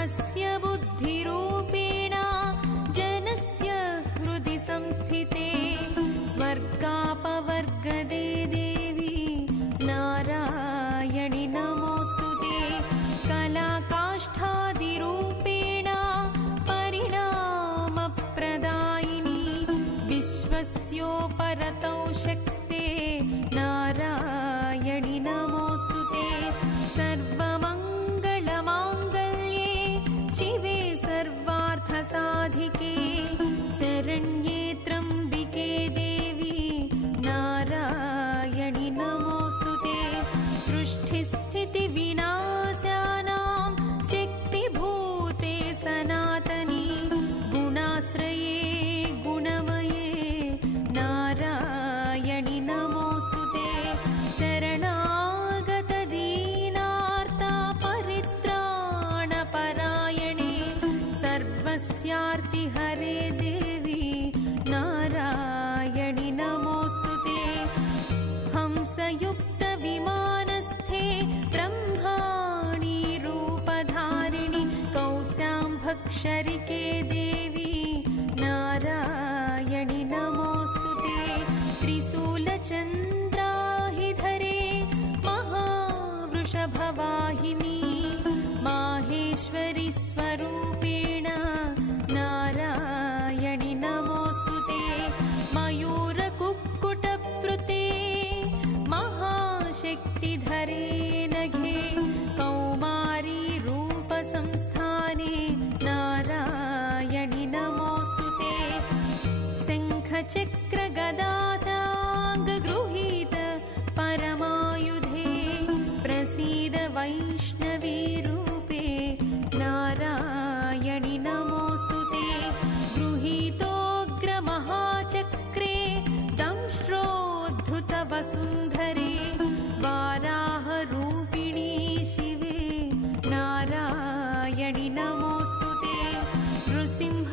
सर्वस्य बुद्धिरूपेण जनस्य हृदि संस्थिते स्वर्गापवर्गदे देवी नारायणि नमोऽस्तुते कलाकाष्ठादिरूपेण परिणामप्रदायिनी विश्वस्योपरतौ शक्ते नारायणि नमोऽस्तुते सर्वमङ्गलमाङ्गल्ये शिवे सर्वार्थसाधिके शरण्ये त्र्यम्बिके देवी नारायणि नमोऽस्तुते सृष्टिस्थितिविनाशानां शक्तिभूते सनातनी गुणाश्रये गुणमये नारायणि नमोऽस्तुते शरणागतदीनार्ता परित्राणपरायणे सर्वस्यार्तिहरे देवी नारायणि नमोऽस्तुते हंसयुक्तविमानस्थे ब्रह्माणि रूपधारिणि कौशाम्भक्षरिके देवी नारायणि नमोऽस्तुते त्रिशूलचन्द्राहिधरे महावृषभवाहिनी माहेश्वरि स्वरूपेण नारायणि नमोऽस्तुते मयूरकुक्कुटवृते महाशक्तिधरे नघे कौमारी रूपसंस्थाने नारायणि नमोऽस्तुते शङ्खचक्रगदासाङ्गगृहीत परमायुधे प्रसीद वैष्णवीरूपे नारायणि नमोऽस्तुते गृहीतोऽग्रमहाचक्रे दंष्ट्रोद्धृतवसुन्धरे वाराहरूपिणी शिवे नारायणि नमोऽस्तुते नृसिंह